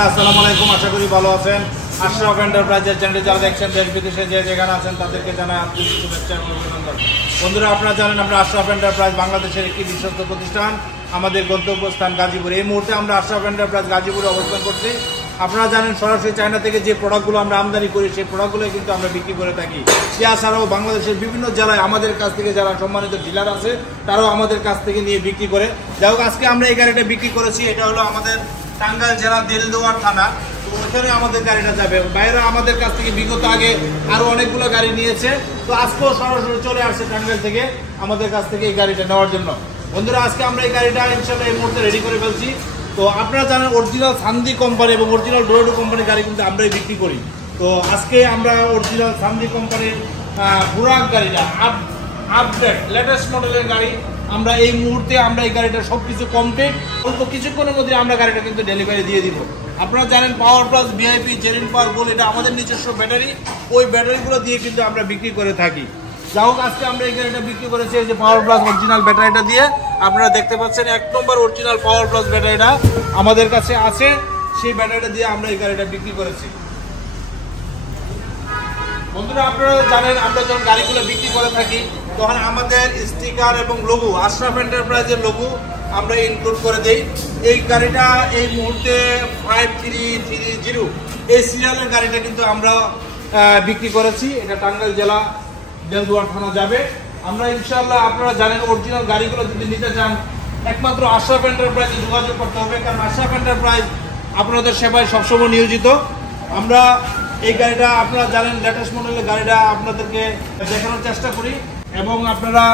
বন্ধুরা আসসালামু আলাইকুম, আশা করি ভালো আছেন। আশরাফ এন্টারপ্রাইজের চ্যানেলে যারা দেখছেন দেশ বিদেশে যে যেখানে আছেন তাদেরকে জানাই আন্তরিক শুভেচ্ছা এবং অভিনন্দন। বন্ধুরা আপনারা জানেন আমরা আশরাফ এন্টারপ্রাইজ বাংলাদেশের একটি বিশ্বস্ত প্রতিষ্ঠান। আমাদের গন্তব্যস্থান গাজীপুর। এই মুহূর্তে আমরা আশরাফ এন্টারপ্রাইজ গাজীপুরে অবস্থান করছি। আপনারা জানেন সরাসরি চায়না থেকে যে প্রোডাক্টগুলো আমরা আমদানি করি সেই প্রোডাক্টগুলো কিন্তু আমরা বিক্রি করে থাকি। এছাড়াও বাংলাদেশের বিভিন্ন জেলায় আমাদের কাছ থেকে যারা সম্মানিত ডিলার আছে তারাও আমাদের কাছ থেকে নিয়ে বিক্রি করে। যাই হোক, আজকে আমরা এই গাড়িটা বিক্রি করেছি। এটা হলো আমাদের টাঙ্গাইল জেলা দেলদুয়ার থানা। তো ওখানে আমাদের গাড়িটা যাবে। বাইরে আমাদের কাছ থেকে বিগত আগে আরো অনেকগুলো গাড়ি নিয়েছে। তো আজকেও সরাসরি চলে আসছে টাঙ্গাইল থেকে আমাদের কাছ থেকে এই গাড়িটা নেওয়ার জন্য। বন্ধুরা আজকে আমরা এই গাড়িটা ইনশাআল্লাহ এই মুহূর্তে রেডি করে ফেলছি। তো আপনারা জানেন অরিজিনাল সান্দি কোম্পানি এবং অরিজিনাল ডোরাডো কোম্পানির গাড়ি কিন্তু আমরাই বিক্রি করি। তো আজকে আমরা অরিজিনাল সান্দি কোম্পানির বুরাক গাড়িটা আপডেট লেটেস্ট মডেলের গাড়ি আমরা এই মুহূর্তে আমরা এই গাড়িটা সবকিছু কমপ্লিট অল্প কিছুক্ষণের মধ্যে আমরা গাড়িটা কিন্তু ডেলিভারি দিয়ে দিব। আপনারা জানেন পাওয়ার প্লাস ভিআইপি জেরিন পাওয়ার গোল এটা আমাদের নিজস্ব ব্যাটারি। ওই ব্যাটারিগুলো দিয়ে কিন্তু আমরা বিক্রি করে থাকি। যাই হোক, আজকে আমরা এই গাড়িটা বিক্রি করেছি এই যে পাওয়ার প্লাস অরিজিনাল ব্যাটারিটা দিয়ে। আপনারা দেখতে পাচ্ছেন 1 নম্বর অরিজিনাল পাওয়ার প্লাস ব্যাটারিটা আমাদের কাছে আছে। সেই ব্যাটারিটা দিয়ে আমরা এই গাড়িটা বিক্রি করেছি। বন্ধুরা আপনারা জানেন আমরা যখন গাড়িগুলো বিক্রি করে থাকি তখন আমাদের স্টিকার এবং লোগো আশরাফ এন্টারপ্রাইজের লোগো আমরা ইনক্লুড করে দেই। এই গাড়িটা এই মুহূর্তে 5330 এই সিরিয়ালের গাড়িটা কিন্তু আমরা বিক্রি করেছি। এটা টাঙ্গাইল জেলা দেলদুয়ার থানা যাবে। আমরা ইনশাআল্লাহ আপনারা জানেন অরিজিনাল গাড়িগুলো যদি নিতে চান একমাত্র আশরাফ এন্টারপ্রাইজে যোগাযোগ করতে হবে, কারণ আশরাফ এন্টারপ্রাইজ আপনাদের সেবায় সবসময় নিয়োজিত। আমরা এই গাড়িটা আপনারা জানেন লেটেস্ট মডেলের গাড়িটা আপনাদেরকে দেখানোর চেষ্টা করি। এবং আপনারা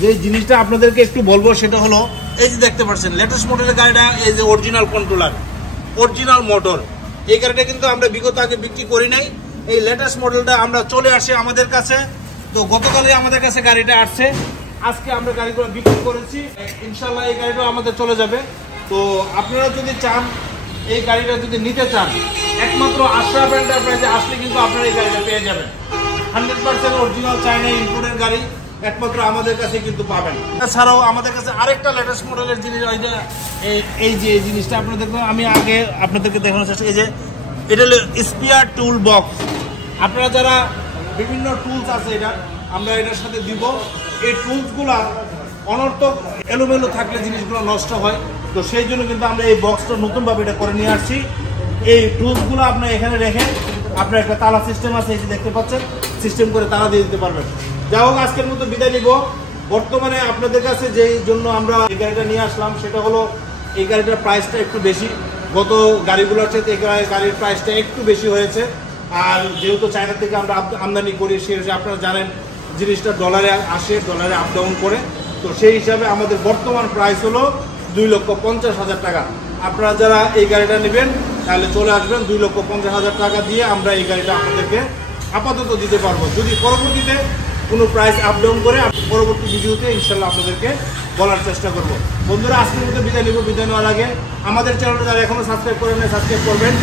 যে জিনিসটা আপনাদেরকে একটু বলবো সেটা হলো এই যে দেখতে পাচ্ছেন লেটেস্ট মডেলের গাড়িটা, এই যে অরিজিনাল কন্ট্রোলার অরিজিনাল মোটর। এই গাড়িটা কিন্তু আমরা বিগত আগে বিক্রি করি নাই। এই লেটেস্ট মডেলটা আমরা চলে আসে আমাদের কাছে। তো গতকালে আমাদের কাছে গাড়িটা আসছে, আজকে আমরা গাড়িগুলো বিক্রি করেছি। ইনশাল্লাহ এই গাড়িটাও আমাদের চলে যাবে। তো আপনারা যদি চান এই গাড়িটা যদি নিতে চান একমাত্র আশরাফ এন্টারপ্রাইজে আসলে কিন্তু আপনারা এই গাড়িটা পেয়ে যাবেন। 100% অরিজিনাল চায়না ইম্পোর্টের গাড়ি একমাত্র আমাদের কাছে কিন্তু পাবেন। এছাড়াও আমাদের কাছে আরেকটা লেটেস্ট মডেলের জিনিস এই যে জিনিসটা আপনাদের আমি আগে আপনাদেরকে দেখানোর চেষ্টা এই যে এটা হলো স্পিয়ার টুল বক্স। আপনারা যারা বিভিন্ন টুলস আছে এটা আমরা এটার সাথে দিব। এই টুলসগুলা অনর্থক এলোমেলো থাকলে জিনিসগুলো নষ্ট হয়। তো সেই জন্য কিন্তু আমরা এই বক্সটা নতুনভাবে এটা করে নিয়ে আসছি। এই টুলসগুলো আপনার এখানে রেখে আপনার একটা তালা সিস্টেম আছে এই যে দেখতে পাচ্ছেন, সিস্টেম করে তালা দিয়ে দিতে পারবেন। যাই হোক, আজকের মতো বিদায় নিব। বর্তমানে আপনাদের কাছে যেই জন্য আমরা এই গাড়িটা নিয়ে আসলাম সেটা হলো এই গাড়িটার প্রাইসটা একটু বেশি। গত গাড়িগুলোর সাথে এই গাড়ির প্রাইসটা একটু বেশি হয়েছে। আর যেহেতু চায়না থেকে আমরা আমদানি করি সে আপনারা জানেন জিনিসটা ডলারে আসে, ডলারে আপ ডাউন করে। তো সেই হিসাবে আমাদের বর্তমান প্রাইস হলো 2,50,000 টাকা। আপনারা যারা এই গাড়িটা নেবেন তাহলে চলে আসবেন। 2,50,000 টাকা দিয়ে আমরা এই গাড়িটা আপনাদেরকে আপাতত দিতে পারবো। যদি পরবর্তীতে কোনো প্রাইস আপ ডাউন করে পরবর্তী ভিডিওতে ইনশাল্লাহ আপনাদেরকে বলার চেষ্টা করব। বন্ধুরা আজকের মধ্যে বিদায় নেব। বিদায় নেওয়ার আগে আমাদের চ্যানেলটা যারা এখনও সাবস্ক্রাইব করেন না সাবস্ক্রাইব করবেন,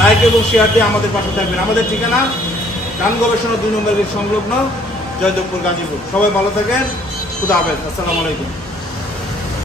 লাইক এবং শেয়ার দিয়ে আমাদের পাশে থাকবেন। আমাদের ঠিকানা ধান গবেষণা 2 নম্বর গেট সংলগ্ন জয়দেবপুর গাজীপুর। সবাই ভালো থাকেন। খুদা হাফেজ। আসসালামু আলাইকুম।